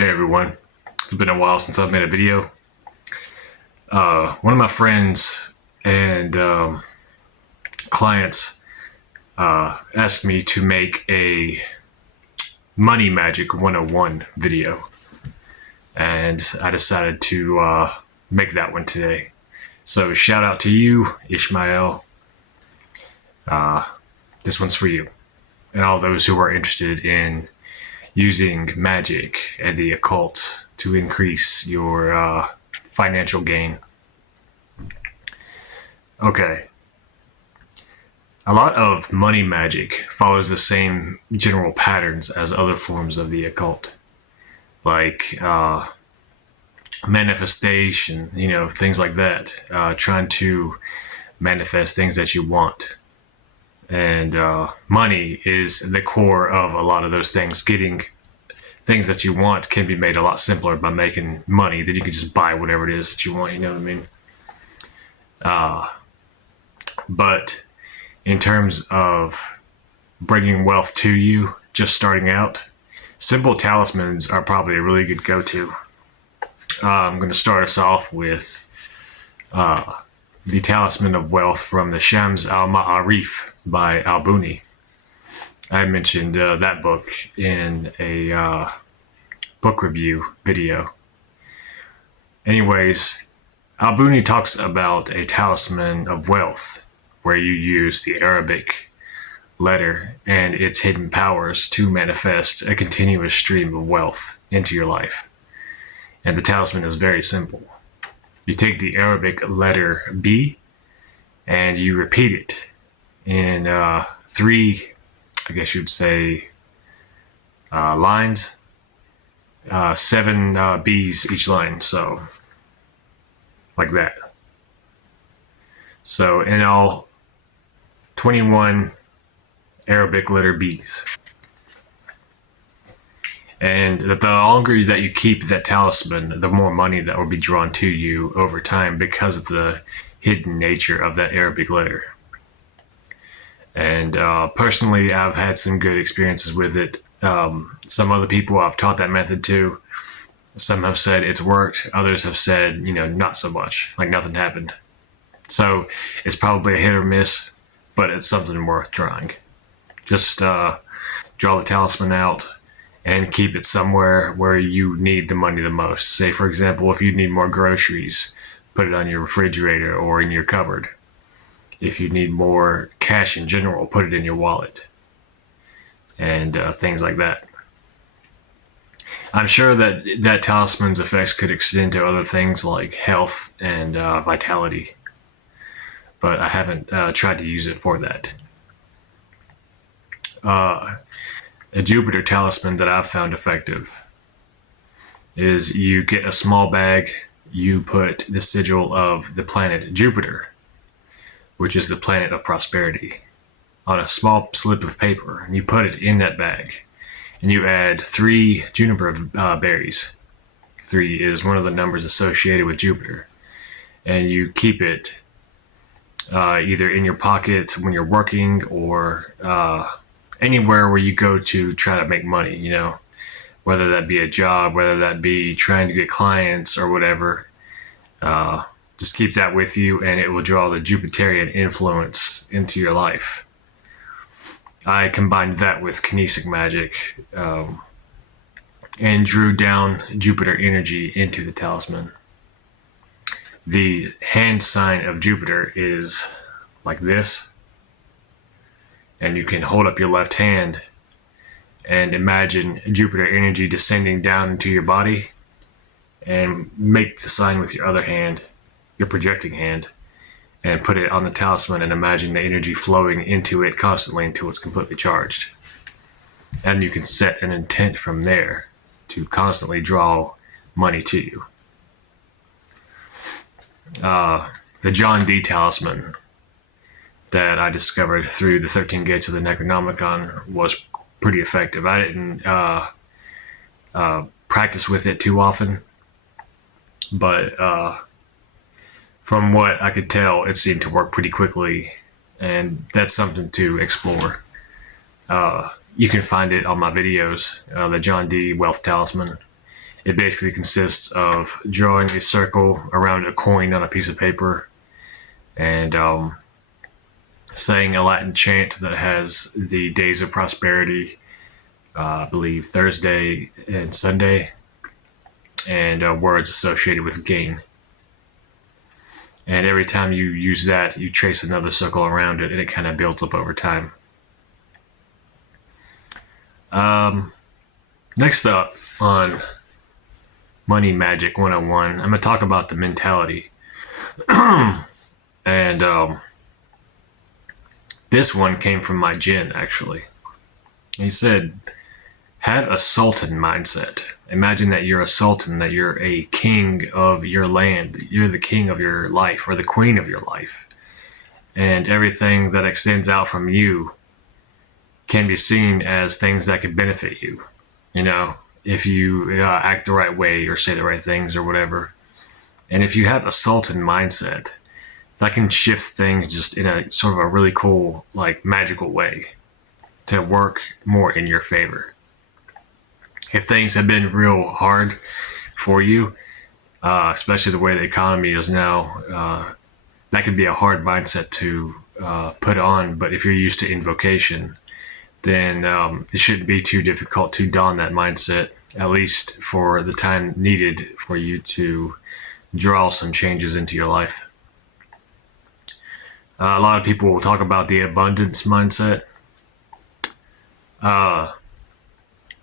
Hey everyone, it's been a while since I've made a video. One of my friends and clients asked me to make a Money Magic 101 video, and I decided to make that one today. So shout out to you, Ishmael. This one's for you, and all those who are interested in using magic and the occult to increase your financial gain. Okay. A lot of money magic follows the same general patterns as other forms of the occult, like manifestation, things like that, trying to manifest things that you want. And money is the core of a lot of those things. Getting things that you want can be made a lot simpler by making money. Then you can just buy whatever it is that you want, you know what I mean? But in terms of bringing wealth to you, just starting out, simple talismans are probably a really good go-to. I'm going to start us off with the Talisman of Wealth from the Shams al-Ma'arif by Al-Buni. I mentioned that book in a book review video. Anyways, Al-Buni talks about a talisman of wealth where you use the Arabic letter and its hidden powers to manifest a continuous stream of wealth into your life. And the talisman is very simple. You take the Arabic letter B and you repeat it in three, I guess you'd say, lines, 7 B's each line, so like that. So in all, 21 Arabic letter B's. And the longer that you keep that talisman, the more money that will be drawn to you over time because of the hidden nature of that Arabic letter. And personally, I've had some good experiences with it. Some other people I've taught that method to. Some have said it's worked. Others have said, not so much, like nothing happened. So it's probably a hit or miss, but it's something worth trying. Just draw the talisman out and keep it somewhere where you need the money the most. Say, for example, if you need more groceries, put it on your refrigerator or in your cupboard. If you need more cash in general, put it in your wallet. And things like that. I'm sure that talisman's effects could extend to other things like health and vitality, but I haven't tried to use it for that. A Jupiter talisman that I've found effective is you get a small bag, you put the sigil of the planet Jupiter, which is the planet of prosperity, on a small slip of paper, and you put it in that bag. And you add 3 juniper berries. 3 is one of the numbers associated with Jupiter. And you keep it either in your pocket when you're working or anywhere where you go to try to make money, whether that be a job, whether that be trying to get clients or whatever. Just keep that with you and it will draw the Jupiterian influence into your life. I combined that with kinesic magic and drew down Jupiter energy into the talisman. The hand sign of Jupiter is like this, and you can hold up your left hand and imagine Jupiter energy descending down into your body, and make the sign with your other hand, your projecting hand, and put it on the talisman and imagine the energy flowing into it constantly until it's completely charged. And you can set an intent from there to constantly draw money to you. The John D talisman that I discovered through the 13 Gates of the Necronomicon was pretty effective. I didn't practice with it too often, but from what I could tell, it seemed to work pretty quickly, and that's something to explore. You can find it on my videos, the John D. Wealth Talisman, It basically consists of drawing a circle around a coin on a piece of paper and saying a Latin chant that has the days of prosperity, I believe Thursday and Sunday, and words associated with gain. And every time you use that, you trace another circle around it, and it kind of builds up over time. Next up on Money Magic 101, I'm going to talk about the mentality. And this one came from my Jin, actually. He said, have a sultan mindset. Imagine that you're a sultan, that you're a king of your land. You're the king of your life or the queen of your life. And everything that extends out from you can be seen as things that could benefit you. You know, if you act the right way or say the right things or whatever. And if you have a sultan mindset, that can shift things just in a sort of a really cool, like magical way to work more in your favor. If things have been real hard for you, especially the way the economy is now, that can be a hard mindset to put on. But if you're used to invocation, then it shouldn't be too difficult to don that mindset, at least for the time needed for you to draw some changes into your life. A lot of people will talk about the abundance mindset.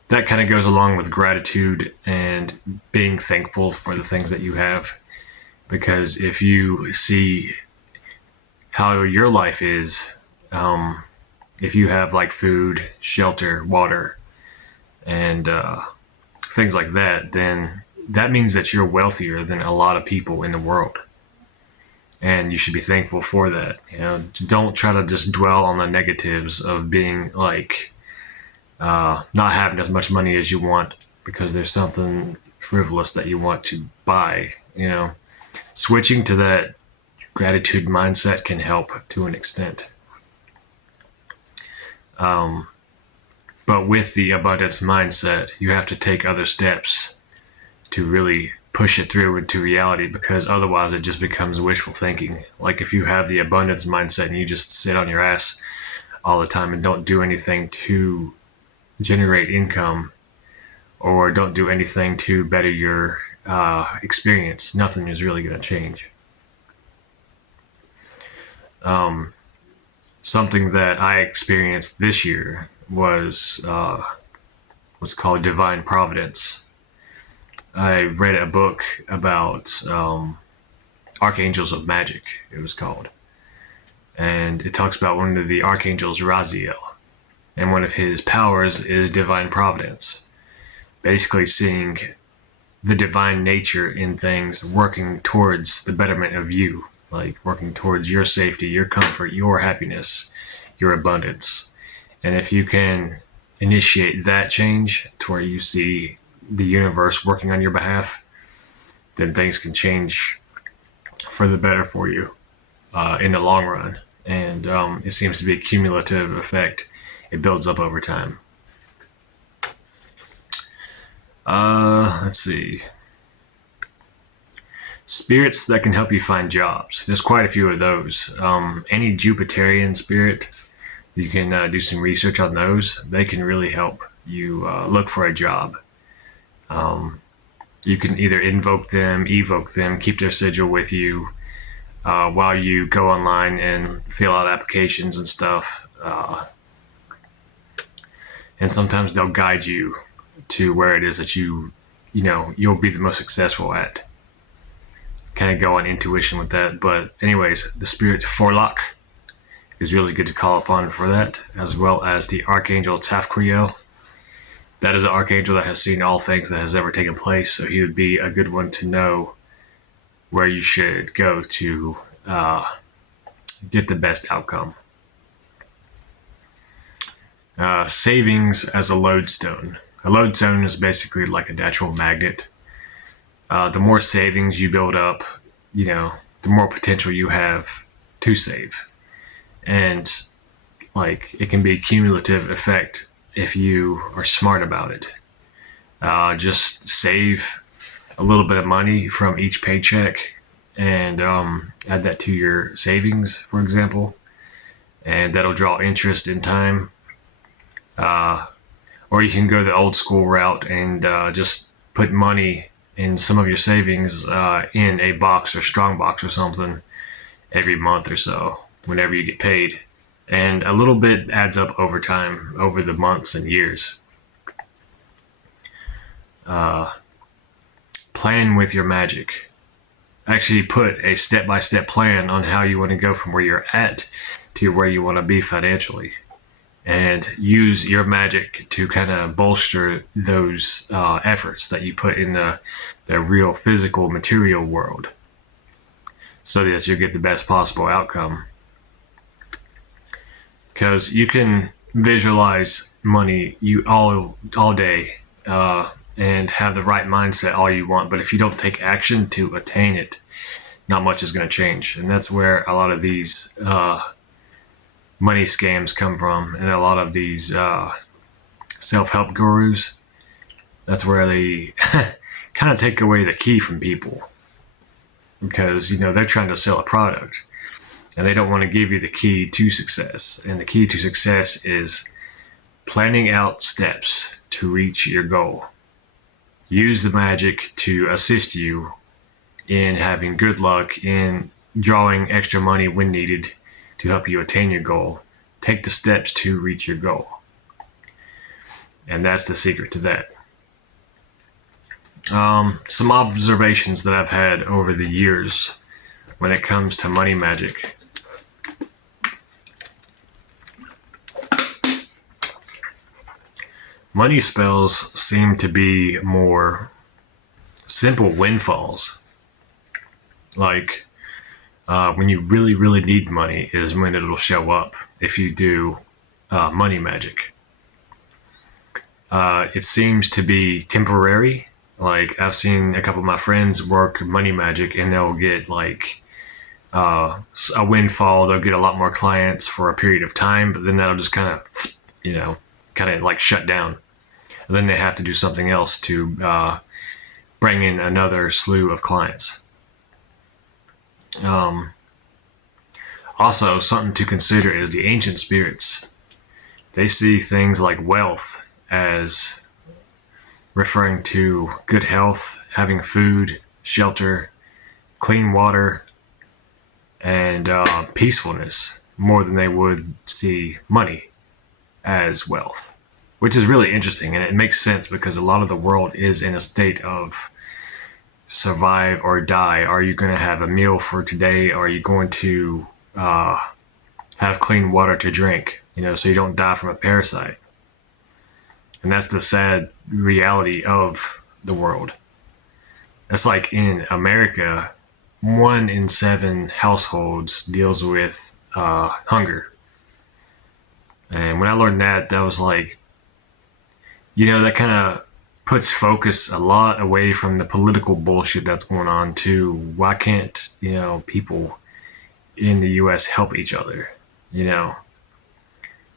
That kind of goes along with gratitude and being thankful for the things that you have. Because if you see how your life is, if you have like food, shelter, water, and things like that, then that means that you're wealthier than a lot of people in the world. And you should be thankful for that. You know, don't try to just dwell on the negatives of being like not having as much money as you want because there's something frivolous that you want to buy. You know, switching to that gratitude mindset can help to an extent. But with the abundance mindset, you have to take other steps to really push it through into reality, because otherwise it just becomes wishful thinking. Like if you have the abundance mindset and you just sit on your ass all the time and don't do anything to generate income or don't do anything to better your experience, nothing is really going to change. Something that I experienced this year was what's called divine providence. I read a book about archangels of magic, it was called. And it talks about one of the archangels, Raziel. And one of his powers is divine providence. Basically seeing the divine nature in things working towards the betterment of you. Like working towards your safety, your comfort, your happiness, your abundance. And if you can initiate that change to where you see the universe working on your behalf, then things can change for the better for you in the long run. And it seems to be a cumulative effect. It builds up over time. Let's see. Spirits that can help you find jobs. There's quite a few of those. Any Jupiterian spirit, you can do some research on those. They can really help you look for a job. You can either invoke them, evoke them, keep their sigil with you while you go online and fill out applications and stuff. And sometimes they'll guide you to where it is that you'll be the most successful at. Kind of go on intuition with that. But anyways, the spirit Forlock is really good to call upon for that, as well as the Archangel Tafkriel. That is an archangel that has seen all things that has ever taken place, so he would be a good one to know where you should go to get the best outcome. Savings as a lodestone. A lodestone is basically like a natural magnet. The more savings you build up, the more potential you have to save. And like it can be a cumulative effect if you are smart about it. Just save a little bit of money from each paycheck and add that to your savings, for example, and that'll draw interest in time. Or you can go the old school route and just put money in some of your savings in a box or strong box or something every month or so whenever you get paid. And a little bit adds up over time, over the months and years. Plan with your Magick. Actually put a step-by-step plan on how you want to go from where you're at to where you want to be financially, and use your Magick to kind of bolster those efforts that you put in the real physical material world, so that you get the best possible outcome. Because you can visualize money all day and have the right mindset all you want, but if you don't take action to attain it, not much is going to change. And that's where a lot of these money scams come from, and a lot of these self-help gurus. That's where they kind of take away the key from people, because they're trying to sell a product and they don't want to give you the key to success. And the key to success is planning out steps to reach your goal. Use the Magick to assist you in having good luck, in drawing extra money when needed to help you attain your goal. Take the steps to reach your goal. And that's the secret to that. Some observations that I've had over the years when it comes to money magic. Money spells seem to be more simple windfalls. Like when you really, really need money is when it'll show up if you do money magic. It seems to be temporary. Like I've seen a couple of my friends work money magic and they'll get like a windfall. They'll get a lot more clients for a period of time, but then that'll just kind of like shut down. And then they have to do something else to bring in another slew of clients. Also, something to consider is the ancient spirits. They see things like wealth as referring to good health, having food, shelter, clean water, and peacefulness more than they would see money as wealth, which is really interesting. And it makes sense because a lot of the world is in a state of survive or die. Are you going to have a meal for today? Are you going to have clean water to drink, so you don't die from a parasite? And that's the sad reality of the world. That's like in America, 1 in 7 households deals with hunger. And when I learned that was like, that kind of puts focus a lot away from the political bullshit that's going on to why can't, people in the US help each other,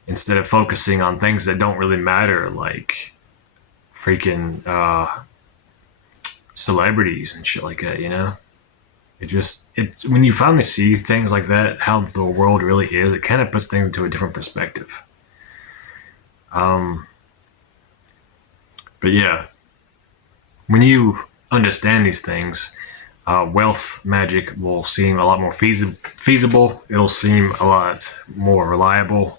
instead of focusing on things that don't really matter, like freaking celebrities and shit like that, It's when you finally see things like that, how the world really is, it kind of puts things into a different perspective. But yeah, when you understand these things, wealth magic will seem a lot more feasible. It'll seem a lot more reliable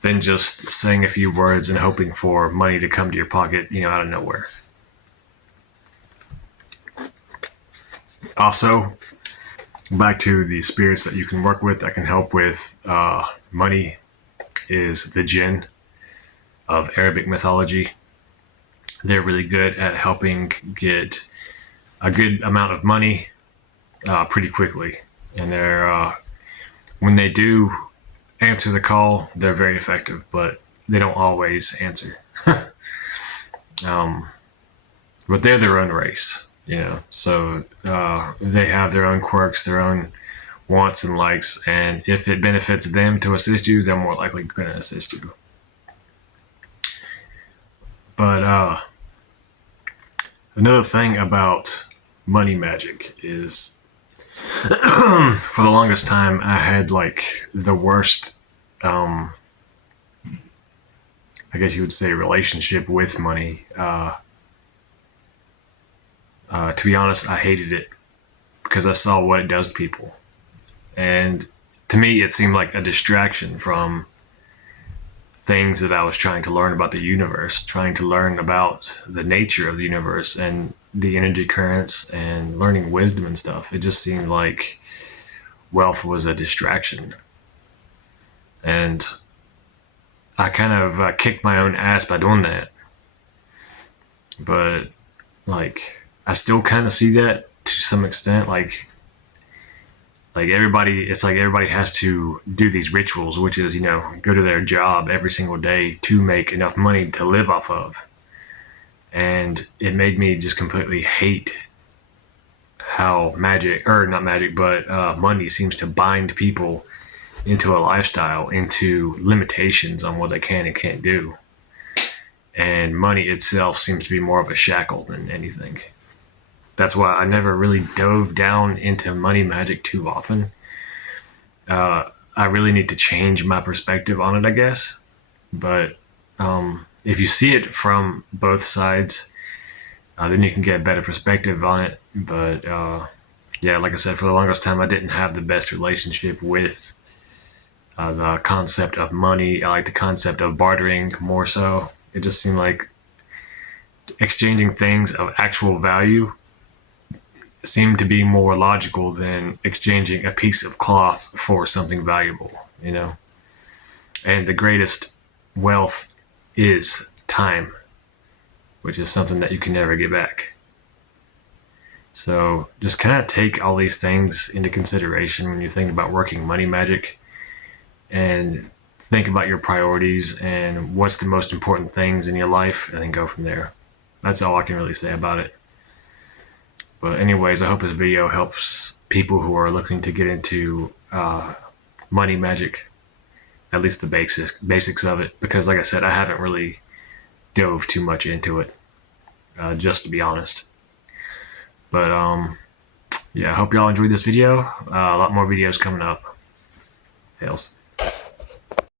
than just saying a few words and hoping for money to come to your pocket, out of nowhere. Also, back to the spirits that you can work with that can help with money is the jinn of Arabic mythology. They're really good at helping get a good amount of money pretty quickly. And they're when they do answer the call, they're very effective, but they don't always answer. But they're their own race, so they have their own quirks, their own wants and likes, and if it benefits them to assist you, they're more likely going to assist you. But Another thing about money magic is for the longest time I had like the worst, I guess you would say, relationship with money. To be honest, I hated it because I saw what it does to people. And to me, it seemed like a distraction from things that I was trying to learn about the universe, trying to learn about the nature of the universe and the energy currents and learning wisdom and stuff. It just seemed like wealth was a distraction. And I kind of kicked my own ass by doing that. But like, I still kind of see that to some extent. Like everybody, it's like everybody has to do these rituals, which is, go to their job every single day to make enough money to live off of. And it made me just completely hate how magic, or not magic, but money seems to bind people into a lifestyle, into limitations on what they can and can't do. And money itself seems to be more of a shackle than anything. That's why I never really dove down into money magic too often. I really need to change my perspective on it, I guess. But if you see it from both sides, then you can get a better perspective on it. But yeah, like I said, for the longest time, I didn't have the best relationship with the concept of money. I like the concept of bartering more so. It just seemed like exchanging things of actual value seemed to be more logical than exchanging a piece of cloth for something valuable. And the greatest wealth is time, which is something that you can never get back. So just kind of take all these things into consideration when you think about working money magic, and think about your priorities and what's the most important things in your life, and then go from there. That's all I can really say about it. But anyways, I hope this video helps people who are looking to get into money magic, at least the basics of it. Because like I said, I haven't really dove too much into it, just to be honest. But yeah, I hope y'all enjoyed this video. A lot more videos coming up. Hails.